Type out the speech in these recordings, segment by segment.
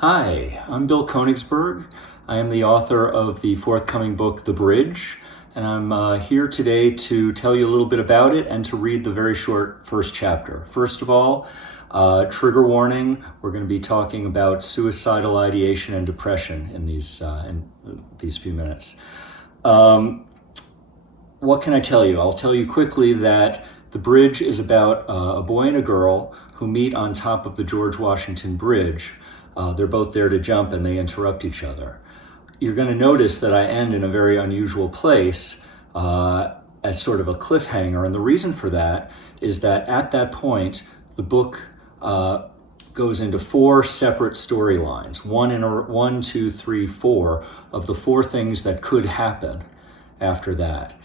Hi, I'm Bill Konigsberg. I am the author of the forthcoming book, The Bridge, and I'm here today to tell you a little bit about it and to read the very short first chapter. First of all, trigger warning, we're going to be talking about suicidal ideation and depression in these few minutes. What can I tell you? I'll tell you quickly that The Bridge is about a boy and a girl who meet on top of the George Washington Bridge. They're both there to jump and they interrupt each other. You're going to notice that I end in a very unusual place as sort of a cliffhanger. And the reason for that is that at that point, the book goes into four separate storylines. 1, 2, 3, 4 of the four things that could happen after that.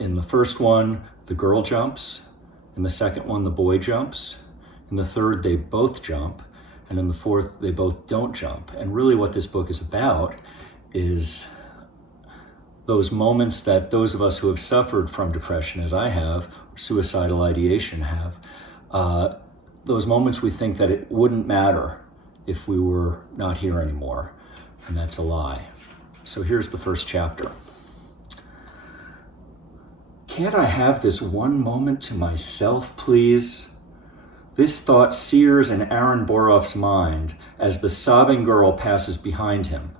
In the first one, the girl jumps. In the second one, the boy jumps. In the third, they both jump. And in the fourth, they both don't jump. And really what this book is about is those moments that those of us who have suffered from depression, as I have, or suicidal ideation have, those moments we think that it wouldn't matter if we were not here anymore. And that's a lie. So here's the first chapter. Can't I have this one moment to myself, please? This thought sears in Aaron Boroff's mind as the sobbing girl passes behind him.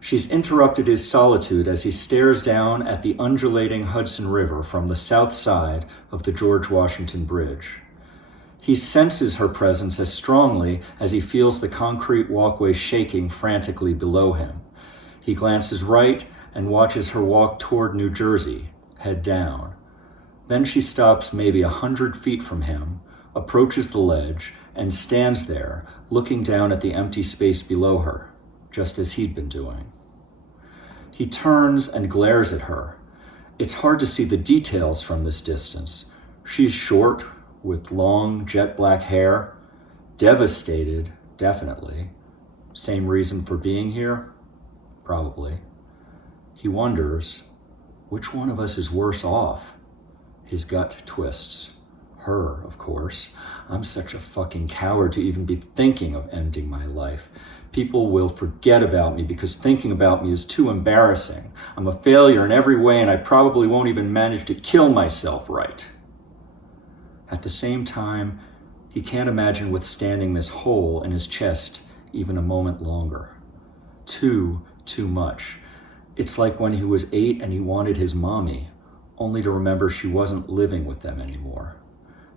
She's interrupted his solitude as he stares down at the undulating Hudson River from the south side of the George Washington Bridge. He senses her presence as strongly as he feels the concrete walkway shaking frantically below him. He glances right and watches her walk toward New Jersey, head down. Then she stops maybe 100 feet from him, approaches the ledge, and stands there, looking down at the empty space below her, just as he'd been doing. He turns and glares at her. It's hard to see the details from this distance. She's short, with long, jet black hair. Devastated, definitely. Same reason for being here? Probably. He wonders, which one of us is worse off? His gut twists. Her, of course. I'm such a fucking coward to even be thinking of ending my life. People will forget about me because thinking about me is too embarrassing. I'm a failure in every way and I probably won't even manage to kill myself right. At the same time, he can't imagine withstanding this hole in his chest even a moment longer. Too much. It's like when he was 8 and he wanted his mommy, only to remember she wasn't living with them anymore.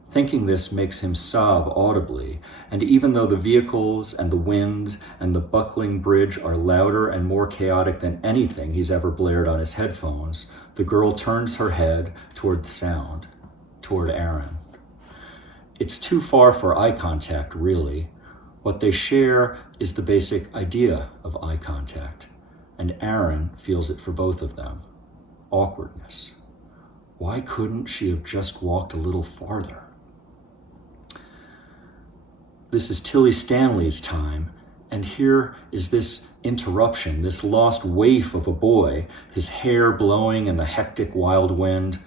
Thinking this makes him sob audibly, and even though the vehicles and the wind and the buckling bridge are louder and more chaotic than anything he's ever blared on his headphones, the girl turns her head toward the sound, toward Aaron. It's too far for eye contact, really. What they share is the basic idea of eye contact, and Aaron feels it for both of them. Awkwardness. Why couldn't she have just walked a little farther? This is Tillie Stanley's time, and here is this interruption, this lost waif of a boy, his hair blowing in the hectic wild wind,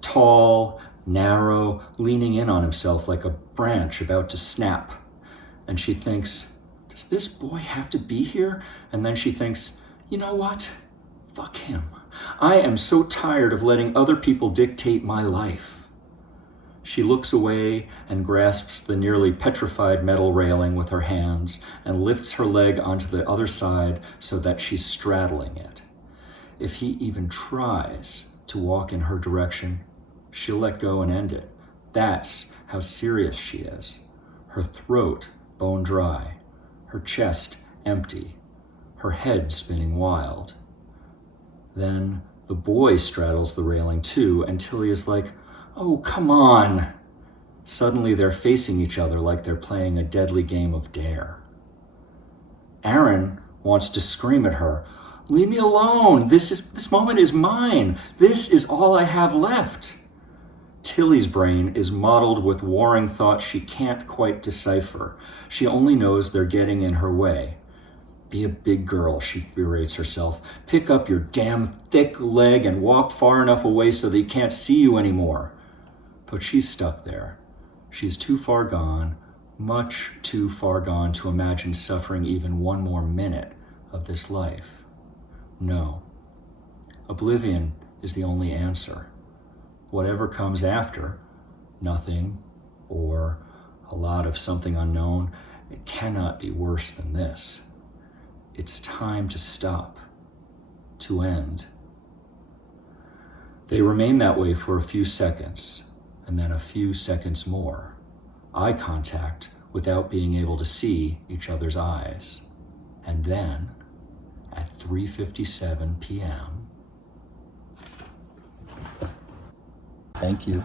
tall, narrow, leaning in on himself like a branch about to snap. And she thinks, does this boy have to be here? And then she thinks, you know what? Fuck him. I am so tired of letting other people dictate my life. She looks away and grasps the nearly petrified metal railing with her hands and lifts her leg onto the other side so that she's straddling it. If he even tries to walk in her direction, she'll let go and end it. That's how serious she is. Her throat bone dry, her chest empty, her head spinning wild. Then the boy straddles the railing too, and Tillie is like, oh, come on. Suddenly they're facing each other like they're playing a deadly game of dare. Aaron wants to scream at her, leave me alone. This moment is mine. This is all I have left. Tillie's brain is mottled with warring thoughts she can't quite decipher. She only knows they're getting in her way. Be a big girl, she berates herself. Pick up your damn thick leg and walk far enough away so that he can't see you anymore. But she's stuck there. She's too far gone, much too far gone to imagine suffering even one more minute of this life. No. Oblivion is the only answer. Whatever comes after, nothing or a lot of something unknown, it cannot be worse than this. It's time to stop, to end. They remain that way for a few seconds, and then a few seconds more. Eye contact without being able to see each other's eyes. And then, at 3:57 p.m., thank you.